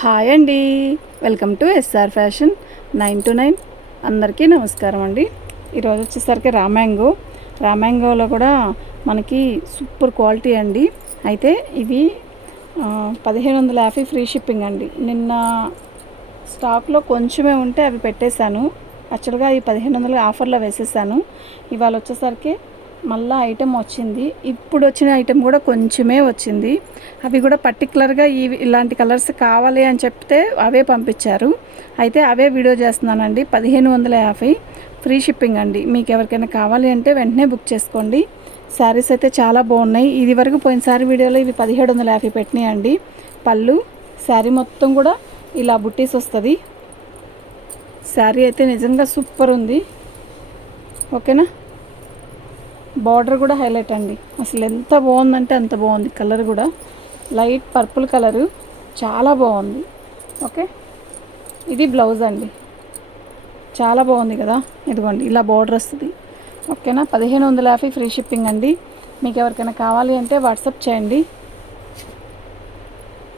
Hi అండి, welcome to SR fashion 9 to 9. అందరికీ నమస్కారం అండి. ఈరోజు వచ్చేసరికి రామ్యాంగోలో కూడా మనకి సూపర్ క్వాలిటీ అండి. అయితే ఇవి 1550 ఫ్రీ షిప్పింగ్ అండి. నిన్న స్టాక్లో కొంచెమే ఉంటే అవి పెట్టేశాను. యాక్చువల్గా ఈ 1500 ఆఫర్లో వేసేసాను. ఇవాళ వచ్చేసరికి మళ్ళీ ఐటెం వచ్చింది. ఇప్పుడు వచ్చిన ఐటెం కూడా కొంచెమే వచ్చింది. అవి కూడా పర్టికులర్గా ఇలాంటి కలర్స్ కావాలి అని చెప్తే అవే పంపించారు. అయితే అవే వీడియో చేస్తున్నానండి. 1550 ఫ్రీ షిప్పింగ్ అండి. మీకు ఎవరికైనా కావాలి అంటే వెంటనే బుక్ చేసుకోండి. శారీస్ అయితే చాలా బాగున్నాయి. ఇది వరకు పోయినసారి వీడియోలో ఇవి 1750 పెట్టినాయి అండి. పళ్ళు శారీ మొత్తం కూడా ఇలా బుట్టీస్ వస్తుంది. శారీ అయితే నిజంగా సూపర్ ఉంది. ఓకేనా. బార్డర్ కూడా హైలైట్ అండి. అసలు ఎంత బాగుందంటే అంత బాగుంది. కలర్ కూడా లైట్ పర్పుల్ కలరు, చాలా బాగుంది. ఓకే, ఇది బ్లౌజ్ అండి. చాలా బాగుంది కదా. ఇదిగోండి ఇలా బార్డర్ వస్తుంది. ఓకేనా. 1550 ఫ్రీ షిప్పింగ్ అండి. మీకు ఎవరికైనా కావాలి అంటే వాట్సాప్ చేయండి.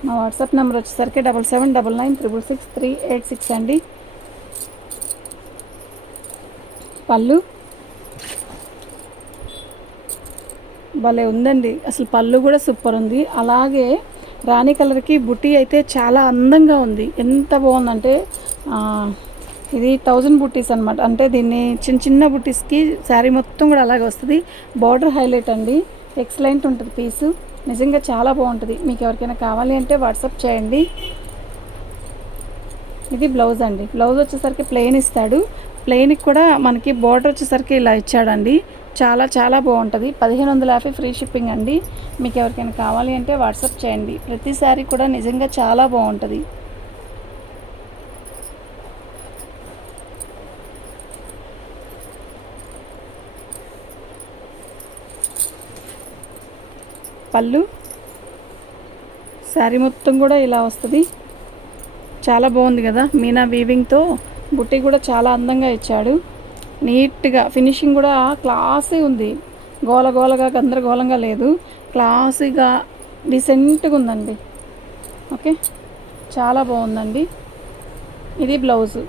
మా వాట్సాప్ నెంబర్ వచ్చేసరికి 7799666386 అండి. పళ్ళు భలే ఉందండి. అసలు పళ్ళు కూడా సూపర్ ఉంది. అలాగే రాణి కలర్కి బుట్టి అయితే చాలా అందంగా ఉంది. ఎంత బాగుందంటే ఇది 1000 బుట్టీస్ అనమాట. అంటే దీన్ని చిన్న చిన్న బుట్టీస్కి శారీ మొత్తం కూడా అలాగే వస్తుంది. బార్డర్ హైలైట్ అండి. ఎక్సలెంట్ ఉంటుంది పీసు. నిజంగా చాలా బాగుంటుంది. మీకు ఎవరికైనా కావాలి అంటే వాట్సాప్ చేయండి. ఇది బ్లౌజ్ అండి. బ్లౌజ్ వచ్చేసరికి ప్లెయిన్ ఇస్తాడు. ప్లెయిన్కి కూడా మనకి బార్డర్ వచ్చేసరికి ఇలా ఇచ్చాడండి. చాలా చాలా బాగుంటుంది. 1550 ఫ్రీ షిప్పింగ్ అండి. మీకు ఎవరికైనా కావాలి అంటే వాట్సాప్ చేయండి. ప్రతి శారీ కూడా నిజంగా చాలా బాగుంటుంది. పళ్ళు శారీ మొత్తం కూడా ఇలా వస్తుంది. చాలా బాగుంది కదా. మీనా వీవింగ్తో బుట్టి కూడా చాలా అందంగా ఇచ్చాడు. నీట్గా ఫినిషింగ్ కూడా క్లాసీ ఉంది. గోలగోలగా గందరగోళంగా లేదు. క్లాసీగా డీసెంట్గా ఉందండి. ఓకే, చాలా బాగుందండి. ఇది బ్లౌజు.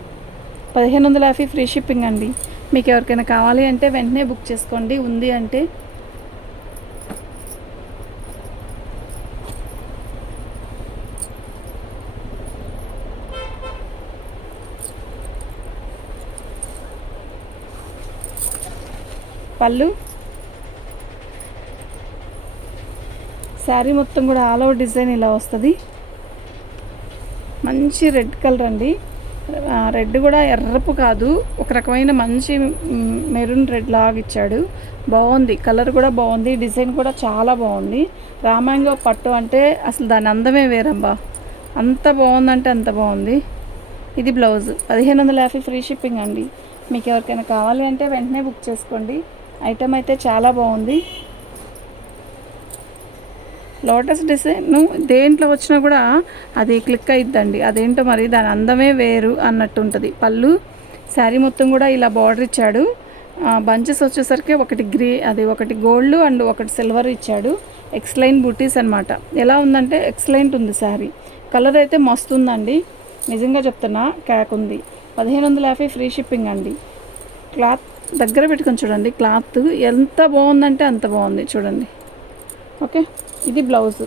1550 ఫ్రీ షిప్పింగ్ అండి. మీకు ఎవరికైనా కావాలి అంటే వెంటనే బుక్ చేసుకోండి. ఉంది అంటే పళ్ళు శారీ మొత్తం కూడా ఆల్ ఓవర్ డిజైన్ ఇలా వస్తుంది. మంచి రెడ్ కలర్ అండి. రెడ్ కూడా ఎర్రపు కాదు, ఒక రకమైన మంచి మెరూన్ రెడ్ లాగా ఇచ్చాడు. బాగుంది. కలర్ కూడా బాగుంది. డిజైన్ కూడా చాలా బాగుంది. రామాంగో పట్టు అంటే అసలు దాని అందమే వేరబ్బా. అంత బాగుందంటే అంత బాగుంది. ఇది బ్లౌజ్. 1550 ఫ్రీ షిప్పింగ్ అండి. మీకు ఎవరికైనా కావాలి అంటే వెంటనే బుక్ చేసుకోండి. ఐటమ్ అయితే చాలా బాగుంది. లోటస్ డిజైన్ దేంట్లో వచ్చినా కూడా అది క్లిక్ అయిద్దండి. అదేంటో మరి దాని అందమే వేరు అన్నట్టు ఉంటుంది. పళ్ళు శారీ మొత్తం కూడా ఇలా బార్డర్ ఇచ్చాడు. బంచెస్ వచ్చేసరికి ఒకటి గోల్డ్ అండ్ ఒకటి సిల్వర్ ఇచ్చాడు. ఎక్స్లైన్ బూటీస్ అనమాట. ఎలా ఉందంటే ఎక్సలెంట్ ఉంది శారీ. కలర్ అయితే మస్తు ఉందండి. నిజంగా చెప్తున్నా, క్యాక్ ఉంది. 1550 ఫ్రీ షిప్పింగ్ అండి. క్లాత్ దగ్గర పెట్టుకొని చూడండి. క్లాత్ ఎంత బాగుందంటే అంత బాగుంది. చూడండి. ఓకే, ఇది బ్లౌజ్.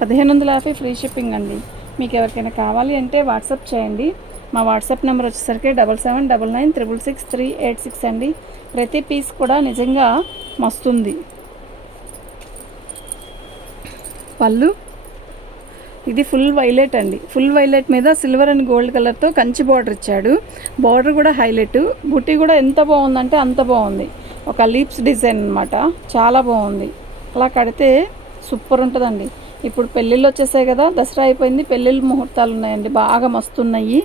1550 ఫ్రీ షిప్పింగ్ అండి. మీకు ఎవరికైనా కావాలి అంటే వాట్సాప్ చేయండి. మా వాట్సాప్ నెంబర్ వచ్చేసరికి 7799666386 అండి. ప్రతి పీస్ కూడా నిజంగా మస్తుంది. పళ్ళు ఇది ఫుల్ వైలెట్ అండి. ఫుల్ వైలెట్ మీద సిల్వర్ అండ్ గోల్డ్ కలర్తో కంచి బార్డర్ ఇచ్చాడు. బార్డర్ కూడా హైలైట్. బుట్టి కూడా ఎంత బాగుందంటే అంత బాగుంది. ఒక లీప్స్ డిజైన్ అనమాట. చాలా బాగుంది. అలా కడితే సూపర్ ఉంటుందండి. ఇప్పుడు పెళ్ళిళ్ళు వచ్చేసాయి కదా. దసరా అయిపోయింది, పెళ్ళిళ్ళు ముహూర్తాలు ఉన్నాయండి. బాగా మస్తున్నాయి.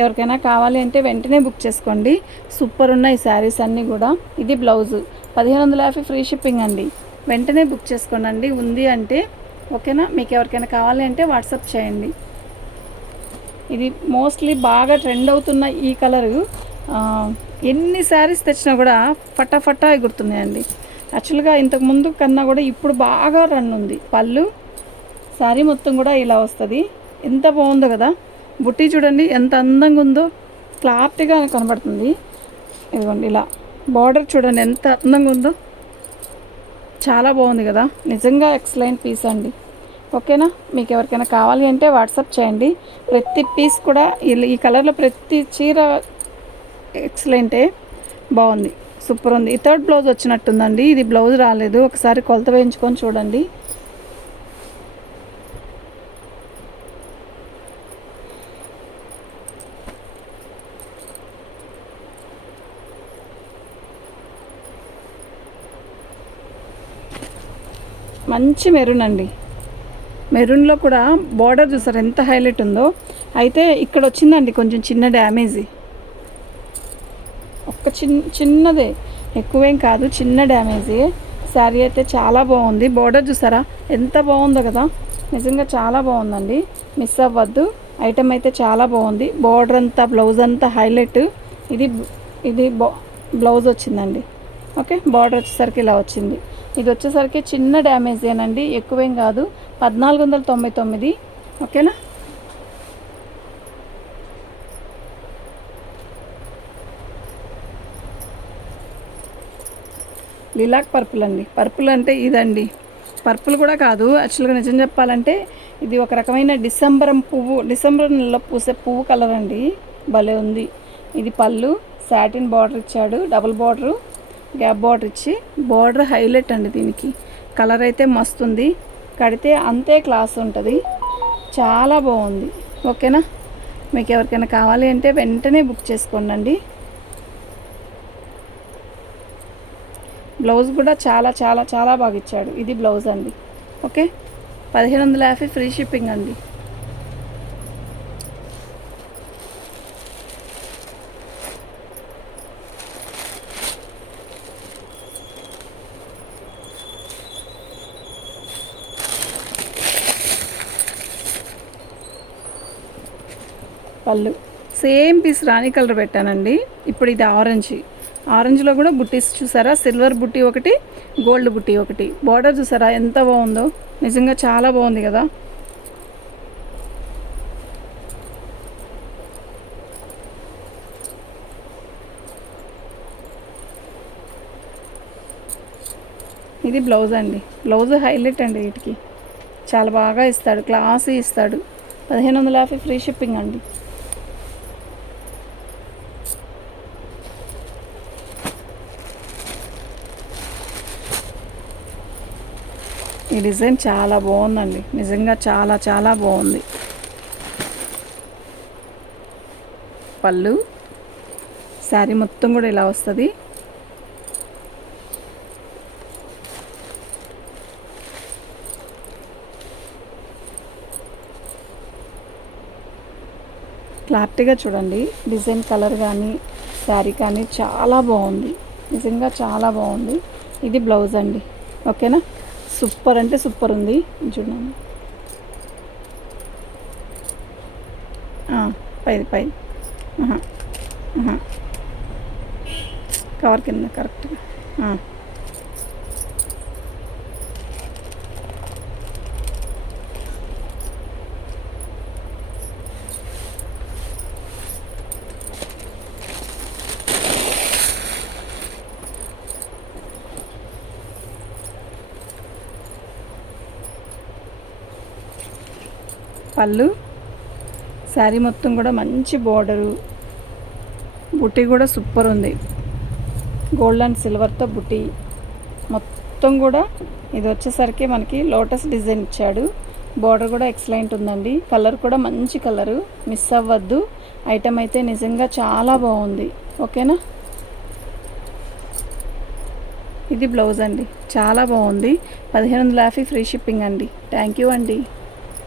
ఎవరికైనా కావాలి అంటే వెంటనే బుక్ చేసుకోండి. సూపర్ ఉన్నాయి శారీస్ అన్నీ కూడా. ఇది బ్లౌజు. 1550 ఫ్రీ షిప్పింగ్ అండి. వెంటనే బుక్ చేసుకోండి. ఉంది అంటే ఓకేనా. మీకు ఎవరికైనా కావాలి అంటే వాట్సాప్ చేయండి. ఇది మోస్ట్లీ బాగా ట్రెండ్ అవుతున్న ఈ కలరు ఎన్ని శారీస్ తెచ్చినా కూడా ఫటాఫటా ఎగురుతున్నాయండి. యాక్చువల్గా ఇంతకు ముందు కన్నా కూడా ఇప్పుడు బాగా రన్ ఉంది. పళ్ళు శారీ మొత్తం కూడా ఇలా వస్తుంది. ఎంత బాగుందో కదా, బుట్టి చూడండి ఎంత అందంగా ఉందో, క్లారిటీగా కనబడుతుంది. ఇదిగోండి ఇలా బార్డర్ చూడండి ఎంత అందంగా ఉందో, చాలా బాగుంది కదా, నిజంగా ఎక్సలెంట్ పీస్ అండి. ఓకేనా, మీకు ఎవరికైనా కావాలి అంటే వాట్సాప్ చేయండి. ప్రతి పీస్ కూడా ఈ కలర్లో ప్రతి చీర ఎక్సలెంటే, బాగుంది, సూపర్ ఉంది. ఈ థర్డ్ బ్లౌజ్ వచ్చినట్టుందండి, ఇది బ్లౌజ్ రాలేదు, ఒకసారి కొలత వేయించుకొని చూడండి. మంచి మెరూన్ అండి, మెరూన్లో కూడా బార్డర్ చూసారు ఎంత హైలైట్ ఉందో. అయితే ఇక్కడ వచ్చిందండి కొంచెం చిన్న డ్యామేజీ, ఒక్క చిన్నదే, ఎక్కువేం కాదు, చిన్న డ్యామేజీ. శారీ అయితే చాలా బాగుంది, బార్డర్ చూసారా ఎంత బాగుందో కదా, నిజంగా చాలా బాగుందండి, మిస్ అవ్వద్దు. ఐటమ్ అయితే చాలా బాగుంది, బార్డర్ అంతా బ్లౌజ్ అంతా హైలైట్. ఇది ఇది బ్లౌజ్ వచ్చిందండి. ఓకే, బార్డర్ వచ్చేసరికి ఇలా వచ్చింది. ఇది వచ్చేసరికి చిన్న డ్యామేజేనండి, ఎక్కువేం కాదు, 1499. ఓకేనా, లిలాక్ పర్పుల్ అండి. పర్పుల్ అంటే ఇదండి, పర్పుల్ కూడా కాదు యాక్చువల్గా, నిజం చెప్పాలంటే ఇది ఒక రకమైన డిసెంబర్ నెలలో పూసే పువ్వు కలర్ అండి, భలే ఉంది. ఇది పళ్ళు, సాటిన్ బార్డర్ ఇచ్చాడు, డబుల్ బార్డరు, గ్యాప్ బార్డర్ ఇచ్చి, బార్డర్ హైలైట్ అండి. దీనికి కలర్ అయితే మస్తుంది, కడితే అంతే క్లాస్ ఉంటుంది, చాలా బాగుంది. ఓకేనా, మీకు ఎవరికైనా కావాలి అంటే వెంటనే బుక్ చేసుకోండి. బ్లౌజ్ కూడా చాలా చాలా చాలా బాగా ఇచ్చాడు. ఇది బ్లౌజ్ అండి. ఓకే, 1550 ఫ్రీ షిప్పింగ్ అండి. పళ్ళు సేమ్ పీస్ రాణి కలర్ పెట్టానండి. ఇప్పుడు ఇది ఆరెంజ్లో కూడా బుట్టీస్ చూసారా, సిల్వర్ బుట్టి ఒకటి, గోల్డ్ బుట్టి ఒకటి, బార్డర్ చూసారా ఎంత బాగుందో, నిజంగా చాలా బాగుంది కదా. ఇది బ్లౌజ్ అండి, బ్లౌజ్ హైలైట్ అండి, వీటికి చాలా బాగా ఇస్తాడు, క్లాసీ ఇస్తాడు. 1550 ఫ్రీ షిప్పింగ్ అండి. ఈ డిజైన్ చాలా బాగుందండి, నిజంగా చాలా చాలా బాగుంది. పళ్ళు, శారీ మొత్తం కూడా ఇలా వస్తుంది. క్లారిటీగా చూడండి, డిజైన్ కలర్ కానీ శారీ కానీ చాలా బాగుంది, నిజంగా చాలా బాగుంది. ఇది బ్లౌజ్ అండి. ఓకేనా, సూపర్ అంటే సూపర్ ఉంది, చూడండి. పై కవర్ కింద కరెక్ట్గా. పళ్ళు, శారీ మొత్తం కూడా మంచి బార్డరు, బుట్టి కూడా సూపర్ ఉంది, గోల్డ్ అండ్ సిల్వర్తో బుట్టి మొత్తం కూడా. ఇది వచ్చేసరికి మనకి లోటస్ డిజైన్ ఇచ్చాడు, బార్డర్ కూడా ఎక్సలెంట్ ఉందండి, కలర్ కూడా మంచి కలరు, మిస్ అవ్వద్దు. ఐటమ్ అయితే నిజంగా చాలా బాగుంది. ఓకేనా, ఇది బ్లౌజ్ అండి, చాలా బాగుంది. 1550 ఫ్రీ షిప్పింగ్ అండి. థ్యాంక్ యూ అండి.